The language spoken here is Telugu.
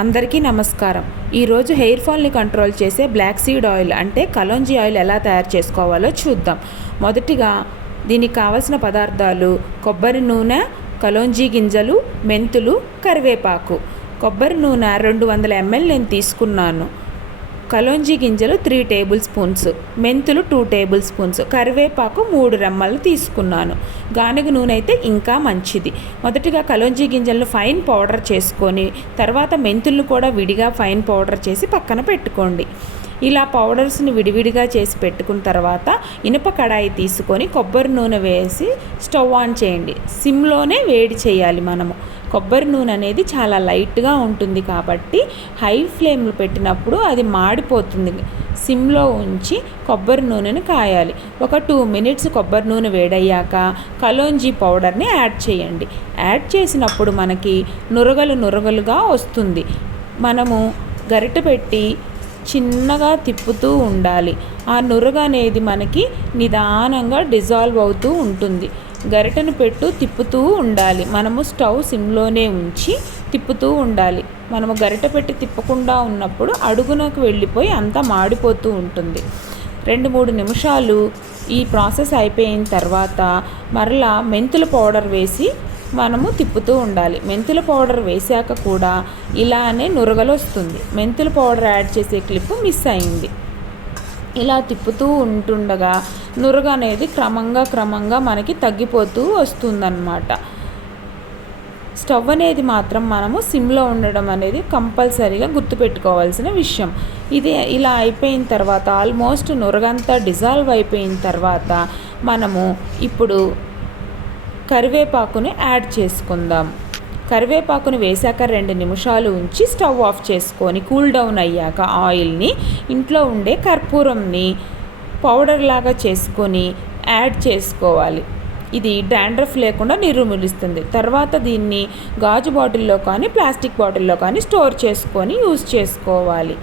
అందరికీ నమస్కారం. ఈరోజు హెయిర్ ఫాల్ని కంట్రోల్ చేసే బ్లాక్ సీడ్ ఆయిల్ అంటే కలోంజీ ఆయిల్ ఎలా తయారు చేసుకోవాలో చూద్దాం. మొదటిగా దీనికి కావలసిన పదార్థాలు: కొబ్బరి నూనె, కలోంజీ గింజలు, మెంతులు, కరివేపాకు. కొబ్బరి నూనె 200 ml నేను తీసుకున్నాను. కలోంజీ గింజలు 3 టేబుల్ స్పూన్స్, మెంతులు 2 టేబుల్ స్పూన్స్, కరివేపాకు 3 రెమ్మలు తీసుకున్నాను. గానుగ నూనె అయితే ఇంకా మంచిది. మొదటిగా కలోంజీ గింజలను ఫైన్ పౌడర్ చేసుకొని తర్వాత మెంతులను కూడా విడిగా ఫైన్ పౌడర్ చేసి పక్కన పెట్టుకోండి. ఇలా పౌడర్స్ని విడివిడిగా చేసి పెట్టుకున్న తర్వాత ఇనుప కడాయి తీసుకొని కొబ్బరి నూనె వేసి స్టవ్ ఆన్ చేయండి. సిమ్లోనే వేడి చేయాలి. కొబ్బరి నూనె అనేది చాలా లైట్గా ఉంటుంది కాబట్టి హై ఫ్లేమ్లో పెట్టినప్పుడు అది మాడిపోతుంది. సిమ్లో ఉంచి కొబ్బరి నూనెను కాయాలి. ఒక 2 minutes కొబ్బరి నూనె వేడయ్యాక కలోంజీ పౌడర్ని యాడ్ చేయండి. యాడ్ చేసినప్పుడు మనకి నురగలుగా వస్తుంది. మనము గరిట పెట్టి చిన్నగా తిప్పుతూ ఉండాలి. ఆ నురగ అనేది మనకి నిదానంగా డిజాల్వ్ అవుతూ ఉంటుంది. గరిటెను తిప్పుతూ ఉండాలి. మనము స్టవ్ సిమ్లోనే ఉంచి తిప్పుతూ ఉండాలి. మనము గరిటె పెట్టి తిప్పకుండా ఉన్నప్పుడు అడుగునకు వెళ్ళిపోయి అంతా మాడిపోతూ ఉంటుంది. 2-3 నిమిషాలు ఈ ప్రాసెస్ అయిపోయిన తర్వాత మరలా మెంతుల పౌడర్ వేసి మనము తిప్పుతూ ఉండాలి. మెంతుల పౌడర్ వేసాక కూడా ఇలానే నురగలు వస్తుంది. మెంతుల పౌడర్ యాడ్ చేసే క్లిప్ మిస్ అయింది. ఇలా తిప్పుతూ ఉంటుండగా నురగ అనేది క్రమంగా మనకి తగ్గిపోతూ వస్తుందన్నమాట. స్టవ్ అనేది మాత్రం మనము సిమ్లో ఉండడం అనేది కంపల్సరీగా గుర్తుపెట్టుకోవాల్సిన విషయం. ఇది ఇలా అయిపోయిన తర్వాత ఆల్మోస్ట్ నురగంతా డిజాల్వ్ అయిపోయిన తర్వాత మనము ఇప్పుడు కరివేపాకుని యాడ్ చేసుకుందాం. కరివేపాకుని వేసాక 2 నిమిషాలు ఉంచి స్టవ్ ఆఫ్ చేసుకొని కూల్ డౌన్ అయ్యాక ఆయిల్ని ఇంట్లో ఉండే కర్పూరంని పౌడర్ లాగా చేసుకొని యాడ్ చేసుకోవాలి. ఇది డాండ్రఫ్ లేకుండా నిర్మూలిస్తుంది. తర్వాత దీన్ని గాజు బాటిల్లో కానీ ప్లాస్టిక్ బాటిల్లో కానీ స్టోర్ చేసుకొని యూజ్ చేసుకోవాలి.